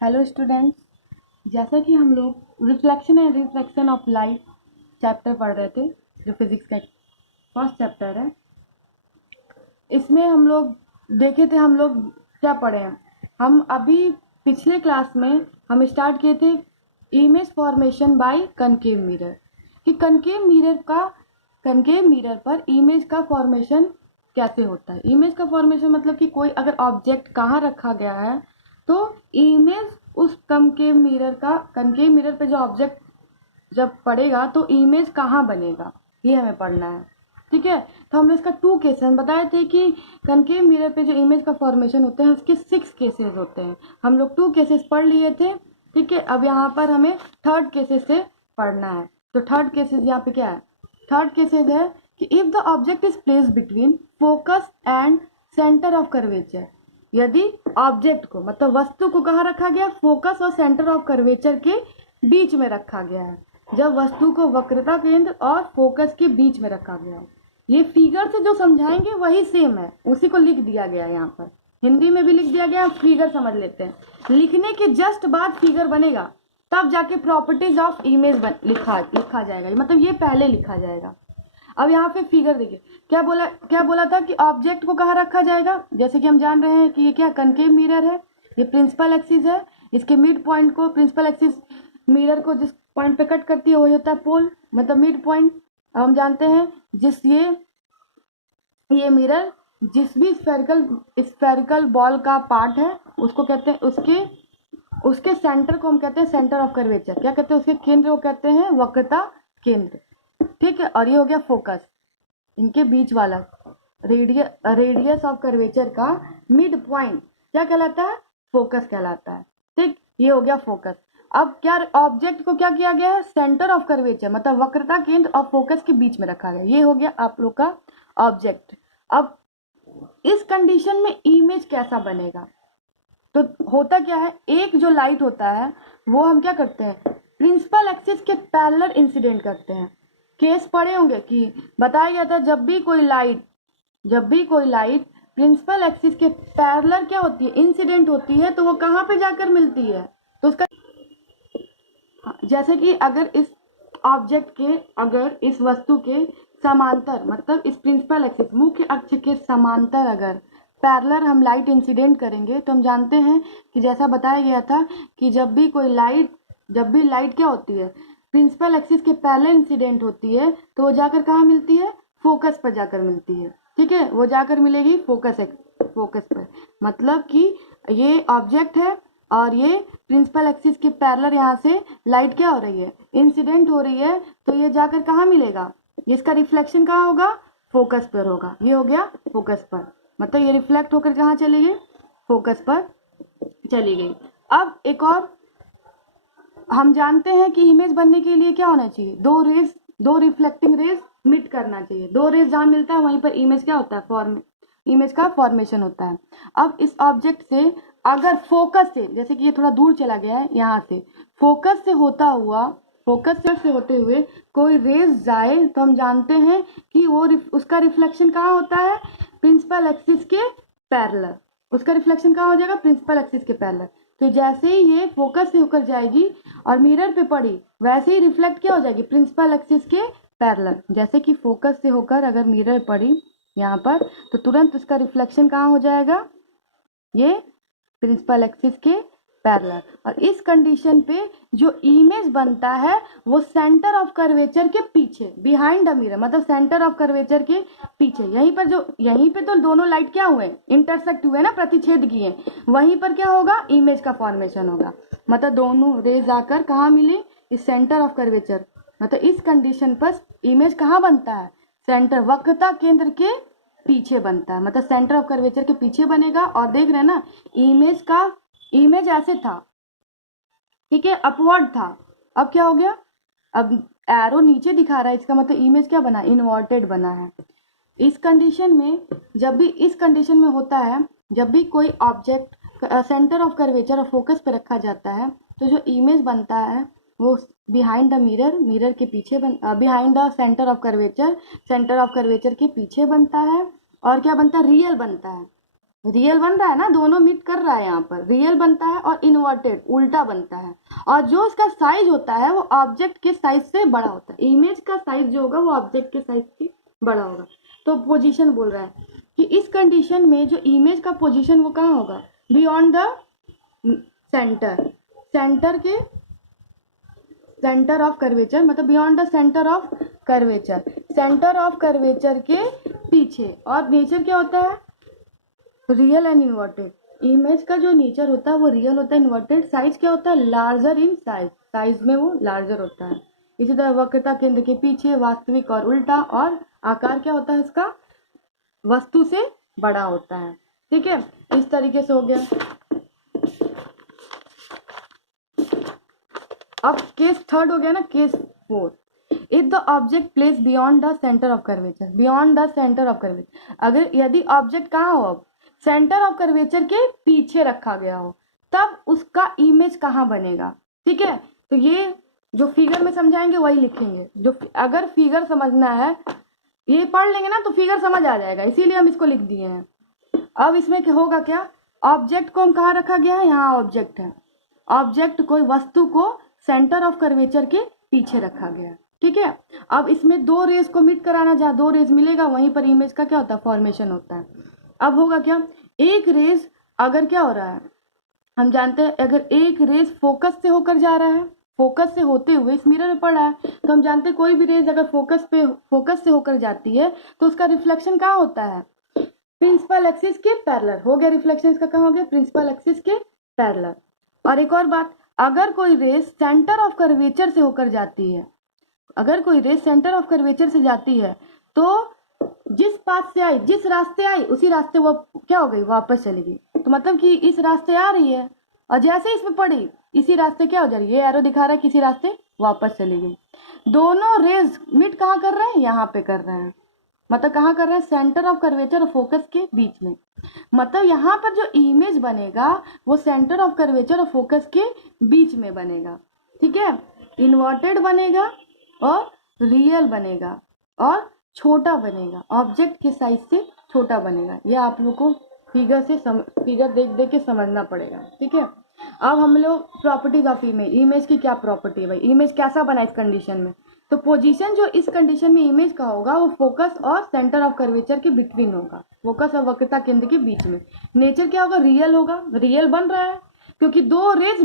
Hello students, जैसा कि हम लोग reflection and refraction of light chapter पढ़ रहे थे, जो फिजिक्स का फर्स्ट चैप्टर है। इसमें हम लोग देखे थे, हम लोग क्या पढ़े हैं। हम अभी पिछले क्लास में हम स्टार्ट किए थे image formation by concave mirror, कि कनकेव मिरर पर इमेज का फॉर्मेशन कैसे होता है। इमेज का फॉर्मेशन मतलब कि कोई अगर ऑब्जेक्ट कहाँ रखा गया है तो इमेज उस कनकेव मिरर पे जो ऑब्जेक्ट जब पड़ेगा तो इमेज कहाँ बनेगा, ये हमें पढ़ना है। ठीक है, तो हमने इसका 2 केसेस बताए थे कि कनकेव मिरर पे जो इमेज का फॉर्मेशन होते हैं उसके 6 केसेस होते हैं। हम लोग 2 केसेस पढ़ लिए थे। ठीक है, अब यहाँ पर हमें थर्ड केसेस से पढ़ना है। तो थर्ड केसेस यहाँ पे क्या है? थर्ड केसेस है कि if the object is placed between focus and centre of curvature, यदि ऑब्जेक्ट को मतलब वस्तु को कहाँ रखा गया? फोकस और सेंटर ऑफ कर्वेचर के बीच में रखा गया है। जब वस्तु को वक्रता केंद्र और फोकस के बीच में रखा गया है। ये फिगर से जो समझाएंगे वही सेम है, उसी को लिख दिया गया है। यहाँ पर हिंदी में भी लिख दिया गया, फिगर समझ लेते हैं। लिखने के जस्ट बाद फिगर बनेगा, तब जाके प्रॉपर्टीज ऑफ इमेज लिखा जाएगा, मतलब ये पहले लिखा जाएगा। अब यहाँ पे फिगर देखिए, क्या बोला था कि ऑब्जेक्ट को कहाँ रखा जाएगा। जैसे कि हम जान रहे हैं कि ये क्या कनकेव मिरर है, ये प्रिंसिपल एक्सिस है। इसके मिड पॉइंट को, प्रिंसिपल एक्सिस मिरर को जिस पॉइंट पे कट करती है वही होता है पोल, मतलब मिड पॉइंट। अब हम जानते हैं ये मिरर जिस भी स्फेरिकल बॉल का पार्ट है उसको कहते हैं, उसके सेंटर को हम कहते हैं सेंटर ऑफ कर्वेचर। क्या कहते हैं? उसके केंद्र को कहते हैं वक्रता केंद्र। ठीक है, और ये हो गया फोकस, इनके बीच वाला रेडियस ऑफ कर्वेचर का मिड पॉइंट क्या कहलाता है? फोकस कहलाता है। ठीक, ये हो गया फोकस। अब क्या ऑब्जेक्ट को क्या किया गया है? सेंटर ऑफ कर्वेचर मतलब वक्रता केंद्र और फोकस के बीच में रखा गया। ये हो गया आप लोग का ऑब्जेक्ट। अब इस कंडीशन में इमेज कैसा बनेगा? तो होता क्या है, एक जो लाइट होता है वो हम क्या करते हैं? प्रिंसिपल एक्सिस के पैरेलल इंसिडेंट करते हैं। केस पढ़े होंगे कि बताया गया था जब भी कोई लाइट प्रिंसिपल एक्सिस के पैरेलल क्या होती है? इंसिडेंट होती है, तो वो कहाँ पे जाकर मिलती है? तो उसका जैसे कि अगर इस वस्तु के समांतर मतलब इस प्रिंसिपल एक्सिस मुख्य अक्ष के समांतर अगर पैरेलल हम लाइट इंसिडेंट करेंगे तो हम जानते हैं कि जैसा बताया गया था कि जब भी लाइट क्या होती है? प्रिंसिपल एक्सिस के पैरेलल इंसिडेंट होती है, तो वो जाकर कहाँ मिलती है? फोकस पर जाकर मिलती है। ठीक है, वो जाकर मिलेगी फोकस पर। मतलब कि ये ऑब्जेक्ट है और ये प्रिंसिपल एक्सिस के पैरेलल यहाँ से लाइट क्या हो रही है? इंसिडेंट हो रही है, तो ये जाकर कहाँ मिलेगा? इसका रिफ्लेक्शन कहाँ होगा? फोकस पर होगा। ये हो गया फोकस पर, मतलब ये रिफ्लेक्ट होकर कहाँ चली गई? फोकस पर चली गई। अब एक और हम जानते हैं कि इमेज बनने के लिए क्या होना चाहिए? दो रिफ्लेक्टिंग रेज मीट करना चाहिए। दो रेज जहाँ मिलता है वहीं पर इमेज क्या होता है? इमेज का फॉर्मेशन होता है। अब इस ऑब्जेक्ट से अगर फोकस से, जैसे कि ये थोड़ा दूर चला गया है, यहाँ से फोकस से होते हुए कोई रेज जाए तो हम जानते हैं कि उसका रिफ्लेक्शन कहाँ होता है? प्रिंसिपल एक्सिस के पैरेलल। उसका रिफ्लेक्शन कहाँ हो जाएगा? प्रिंसिपल एक्सिस के पैरेलल। तो जैसे ही ये फोकस से होकर जाएगी और मिरर पे पड़ी, वैसे ही रिफ्लेक्ट क्या हो जाएगी? प्रिंसिपल एक्सिस के पैरेलल। जैसे कि फोकस से होकर अगर मिरर पड़ी यहाँ पर, तो तुरंत उसका रिफ्लेक्शन कहाँ हो जाएगा? ये प्रिंसिपल एक्सिस के पैरेलल। और इस कंडीशन पे जो इमेज बनता है वो सेंटर ऑफ कर्वेचर के पीछे, बिहाइंड द मिरर, मतलब सेंटर ऑफ कर्वेचर के पीछे, यहीं पे तो दोनों लाइट क्या हुए? इंटरसेक्ट हुए ना, प्रतिच्छेद किए। वहीं पर क्या होगा? इमेज का फॉर्मेशन होगा। मतलब दोनों रेज आकर कहाँ मिले? इस सेंटर ऑफ कर्वेचर। मतलब इस कंडीशन पर इमेज कहाँ बनता है? सेंटर, वक्रता केंद्र के पीछे बनता है, मतलब सेंटर ऑफ कर्वेचर के पीछे बनेगा। और देख रहे हैं ना, इमेज ऐसे था, ठीक है, अपवर्ड था। अब क्या हो गया? अब एरो नीचे दिखा रहा है, इसका मतलब इमेज क्या बना? इन्वर्टेड बना है। इस कंडीशन में होता है, जब भी कोई ऑब्जेक्ट सेंटर ऑफ कर्वेचर और फोकस पे रखा जाता है, तो जो इमेज बनता है वो बिहाइंड द मिरर के पीछे behind the centre of curvature के पीछे बनता है। और क्या बनता है? रियल बनता है। रियल बन रहा है ना, दोनों मीट कर रहा है, यहाँ पर रियल बनता है और इन्वर्टेड उल्टा बनता है। और जो इसका साइज होता है वो ऑब्जेक्ट के साइज से बड़ा होता है। इमेज का साइज जो होगा वो ऑब्जेक्ट के साइज से बड़ा होगा। तो पोजीशन बोल रहा है कि इस कंडीशन में जो इमेज का पोजीशन वो कहाँ होगा, beyond the centre, centre of curvature, मतलब beyond the centre of curvature, centre of curvature के पीछे। और नेचर क्या होता है, रियल एंड इन्वर्टेड। इमेज का जो नेचर होता है वो रियल होता है, इन्वर्टेड। साइज क्या होता है, लार्जर इन साइज, साइज में वो लार्जर होता है। इसी तरह वक्रता केंद्र के पीछे, वास्तविक और उल्टा। और आकार क्या होता है इसका, वस्तु से बड़ा होता है। ठीक है, इस तरीके से हो गया। अब केस थर्ड हो गया ना, case fourth. If the object place beyond the centre of curvature, beyond the centre of curvature, अगर यदि ऑब्जेक्ट कहाँ हो, अब सेंटर ऑफ कर्वेचर के पीछे रखा गया हो, तब उसका इमेज कहाँ बनेगा। ठीक है, तो ये जो फिगर में समझाएंगे वही लिखेंगे। जो अगर फिगर समझना है, ये पढ़ लेंगे ना तो फिगर समझ आ जाएगा, इसीलिए हम इसको लिख दिए हैं। अब इसमें क्या होगा, क्या ऑब्जेक्ट को हम कहाँ रखा गया है, यहाँ ऑब्जेक्ट है। ऑब्जेक्ट कोई वस्तु को सेंटर ऑफ कर्वेचर के पीछे रखा गया। ठीक है, अब इसमें दो रेज को मीट कराना, जहाँ दो रेज मिलेगा वहीं पर इमेज का क्या होता है, फॉर्मेशन होता है। अब होगा क्या, एक रेज अगर क्या हो रहा है, हम जानते हैं अगर एक रेज फोकस से होकर जा रहा है, फोकस से होते हुए इस मिरर में पड़ रहा है, तो हम जानते हैं कोई भी रेज अगर फोकस से होकर जाती है तो उसका रिफ्लेक्शन कहाँ होता है, प्रिंसिपल एक्सिस के पैरेलल। हो गया रिफ्लेक्शन इसका, कहाँ हो गया, प्रिंसिपल एक्सिस के पैरेलल। और एक और बात, अगर कोई रेज सेंटर ऑफ कर्वेचर से होकर जाती है, अगर कोई रेज सेंटर ऑफ कर्वेचर से जाती है तो जिस पाथ से आई, जिस रास्ते आई उसी रास्ते वो क्या हो गई, वापस चली गई। तो मतलब कि इस रास्ते आ रही है और जैसे इसमें पड़ी इसी रास्ते क्या हो जा रही है, ये एरो दिखा रहा है किसी रास्ते वापस चली गई। दोनों रेज मीट कहाँ कर रहे हैं, यहाँ पे कर रहे हैं। मतलब कहाँ कर रहे हैं, सेंटर ऑफ कर्वेचर और फोकस के बीच में। मतलब यहाँ पर जो इमेज बनेगा वो सेंटर ऑफ कर्वेचर और फोकस के बीच में बनेगा। ठीक है, इन्वर्टेड बनेगा और रियल बनेगा और छोटा बनेगा, ऑब्जेक्ट के साइज से छोटा बनेगा। ये आप लोग को फिगर देख देख के समझना पड़ेगा। ठीक है, अब हम लोग प्रॉपर्टीज ऑफ इमेज, इमेज की क्या प्रॉपर्टी है भाई, इमेज कैसा बना इस कंडीशन में। तो पोजीशन जो इस कंडीशन में इमेज का होगा वो फोकस और सेंटर ऑफ कर्वेचर के बिटवीन होगा, फोकस और वक्रता केंद्र के बीच में। नेचर क्या होगा, रियल होगा, रियल बन रहा है क्योंकि दो रेज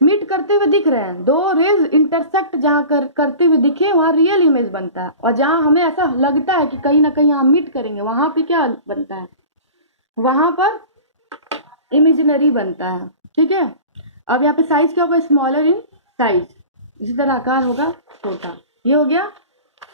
मीट करते हुए दिख रहे हैं। दो रेज इंटरसेक्ट जहाँ करते हुए दिखे वहाँ रियल इमेज बनता है, और जहाँ हमें ऐसा लगता है कि कहीं ना कहीं यहाँ मीट करेंगे वहां पे क्या बनता है, वहां पर इमेजिनरी बनता है। ठीक है, अब यहाँ पे साइज क्या होगा, स्मॉलर इन साइज, इसी तरह आकार होगा छोटा। ये हो गया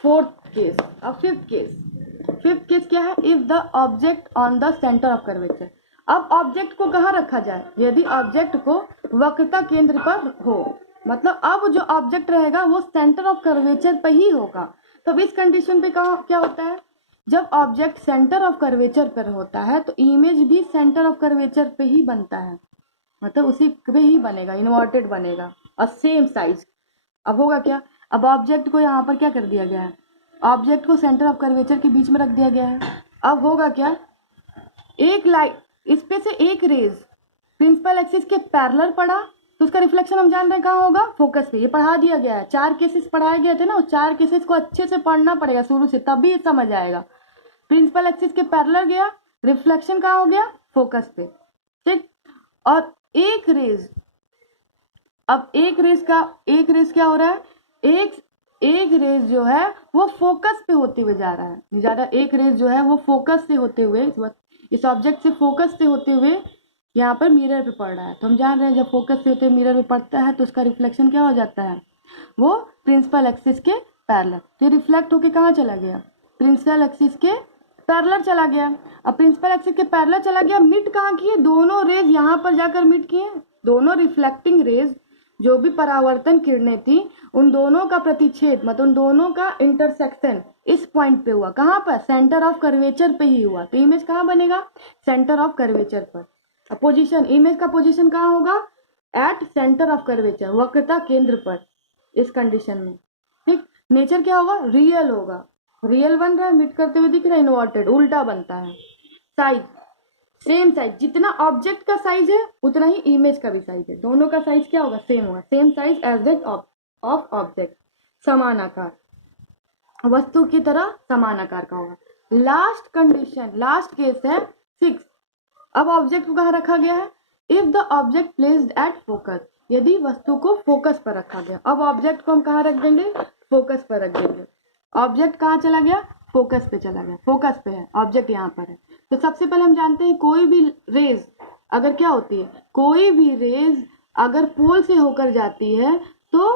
फोर्थ केस। अब फिफ्थ केस क्या है, if the object on the centre of curvature. अब ऑब्जेक्ट को कहाँ रखा जाए, यदि ऑब्जेक्ट को वक्रता केंद्र पर हो, मतलब अब जो ऑब्जेक्ट रहेगा वो सेंटर ऑफ कर्वेचर पर ही होगा। तब इस कंडीशन पे क्या होता है, जब ऑब्जेक्ट सेंटर ऑफ कर्वेचर पर होता है तो इमेज भी सेंटर ऑफ कर्वेचर पे ही बनता है, मतलब उसी पे ही बनेगा, इन्वर्टेड बनेगा और सेम साइज। अब होगा क्या, अब ऑब्जेक्ट को यहाँ पर क्या कर दिया गया है, ऑब्जेक्ट को सेंटर ऑफ कर्वेचर के बीच में रख दिया गया है। अब होगा क्या, एक लाइट इस पे से एक रेज प्रिंसिपल एक्सिस के पैरेलल पड़ा तो उसका रिफ्लेक्शन हम जान रहे हैं कहाँ होगा, फोकस पे। ये पढ़ा दिया गया है, 4 केसेस पढ़ाए गए थे ना, उस 4 केसेस को अच्छे से पढ़ना पड़ेगा शुरू से, तभी समझ आएगा। प्रिंसिपल एक्सिस के पैरेलल गया, रिफ्लेक्शन कहाँ हो गया, फोकस पे। ठीक, और एक रेज, अब एक रेज क्या हो रहा है, एक रेज जो है वो फोकस पे होते हुए जा रहा है, ज्यादा एक रेज जो है वो फोकस से होते हुए, इस ऑब्जेक्ट से फोकस से होते हुए यहाँ पर मिरर पे पड़ रहा है। तो हम जान रहे हैं जब फोकस से होते हुए मिरर पे पड़ता है तो उसका रिफ्लेक्शन क्या हो जाता है, वो प्रिंसिपल एक्सिस के पैरेलल। तो रिफ्लेक्ट होके कहाँ चला गया, प्रिंसिपल एक्सिस के पैरेलल चला गया। अब प्रिंसिपल एक्सिस के पैरेलल चला गया, मीट कहाँ किए, दोनों रेज यहाँ पर जाकर मीट किए। दोनों रिफ्लेक्टिंग रेज जो भी परावर्तन किरणें थी उन दोनों का प्रतिच्छेद, मतलब उन दोनों का इंटरसेक्शन इस पॉइंट पे हुआ, कहाँ पर, सेंटर ऑफ कर्वेचर पे ही हुआ। तो इमेज कहाँ बनेगा, सेंटर ऑफ कर्वेचर पर। अब पोजीशन, इमेज का पोजीशन कहाँ होगा, एट सेंटर ऑफ कर्वेचर, वक्रता केंद्र पर, इस कंडीशन में। ठीक, नेचर क्या होगा, रियल होगा, रियल बन रहा है, मीट करते हुए दिख रहा है, इन्वर्टेड उल्टा बनता है। साइज, सेम साइज, जितना ऑब्जेक्ट का साइज है उतना ही इमेज का भी साइज है, दोनों का साइज क्या होगा, सेम होगा, same size as that of object, समान आकार, वस्तु की तरह समान आकार का होगा। लास्ट कंडीशन, लास्ट केस है 6। अब ऑब्जेक्ट को कहाँ रखा गया है, if the object placed at focus, यदि वस्तु को फोकस पर रखा गया। अब ऑब्जेक्ट को हम कहाँ रख देंगे, फोकस पर रख देंगे। ऑब्जेक्ट कहाँ चला गया, फोकस पे चला गया, फोकस पे है, ऑब्जेक्ट यहाँ पर है। तो सबसे पहले हम जानते हैं कोई भी रेज अगर क्या होती है, कोई भी रेज अगर पोल से होकर जाती है तो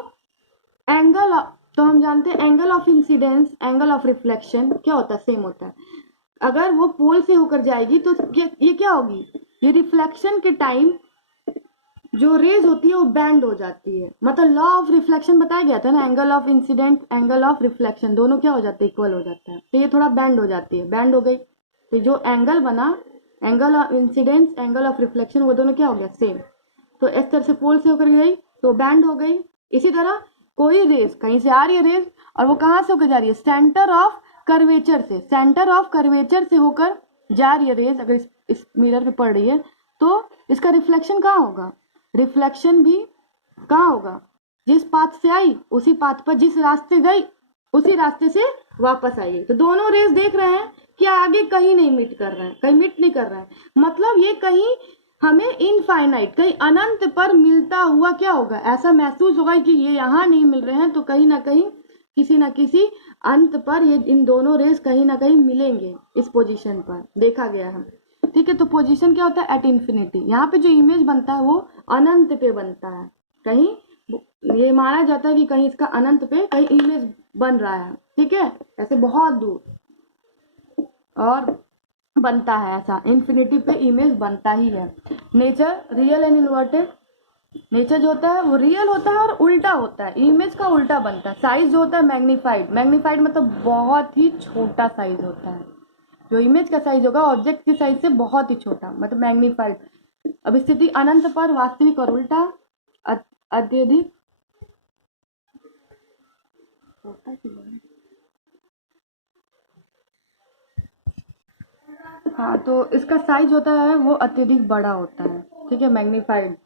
एंगल, तो हम जानते हैं angle of incidence, angle of reflection क्या होता है, सेम होता है। अगर वो पोल से होकर जाएगी तो ये क्या होगी, ये रिफ्लेक्शन के टाइम जो रेज होती है वो बैंड हो जाती है, मतलब लॉ ऑफ रिफ्लेक्शन बताया गया था ना, angle of incident, angle of reflection दोनों क्या हो जाते हैं, इक्वल हो जाता है। तो ये थोड़ा बैंड हो जाती है, बैंड हो गई, तो जो एंगल बना, angle of incidence, angle of reflection, वो दोनों क्या हो गया, सेम। तो इस तरह से पोल से होकर गई तो बैंड हो गई। इसी तरह कोई रेज कहीं से आ रही है रेज, और वो कहाँ से होकर जा रही है, सेंटर ऑफ कर्वेचर से, सेंटर ऑफ कर्वेचर से होकर जा रही है रेज, अगर इस मिरर पे पड़ रही है तो इसका रिफ्लेक्शन कहाँ होगा, रिफ्लेक्शन भी कहाँ होगा, जिस पाथ से आई उसी पाथ पर, जिस रास्ते गई उसी रास्ते से वापस आई। तो दोनों रेस देख रहे हैं कि आगे कहीं नहीं मीट कर रहे हैं, कहीं मीट नहीं कर रहे हैं, मतलब ये कहीं हमें इनफाइनाइट, कहीं अनंत पर मिलता हुआ क्या होगा, ऐसा महसूस होगा कि ये यहाँ नहीं मिल रहे हैं तो कहीं ना कहीं किसी ना किसी अंत पर ये इन दोनों रेस कहीं ना कहीं मिलेंगे, इस पोजीशन पर देखा गया है। ठीक है, तो पोजीशन क्या होता है, एट इन्फिनिटी। यहाँ पे जो इमेज बनता है वो अनंत पे बनता है, कहीं ये माना जाता है कि कहीं इसका अनंत पे कहीं इमेज बन रहा है, ठीक है, ऐसे बहुत दूर और बनता है, ऐसा इन्फिनिटी पे इमेज बनता ही है। Nature real and inverted, nature जो होता है वो रियल होता है और उल्टा होता है, इमेज का उल्टा बनता है। साइज जो होता है मैग्नीफाइड, मैग्नीफाइड मतलब बहुत ही छोटा साइज होता है, जो इमेज का साइज होगा ऑब्जेक्ट की साइज से बहुत ही छोटा, मतलब मैग्नीफाइड। अब स्थिति अनंत पर वास्तविक और उल्टा, अत्यधिक हाँ, तो इसका साइज होता है वो अत्यधिक बड़ा होता है, ठीक है, मैग्नीफाइड।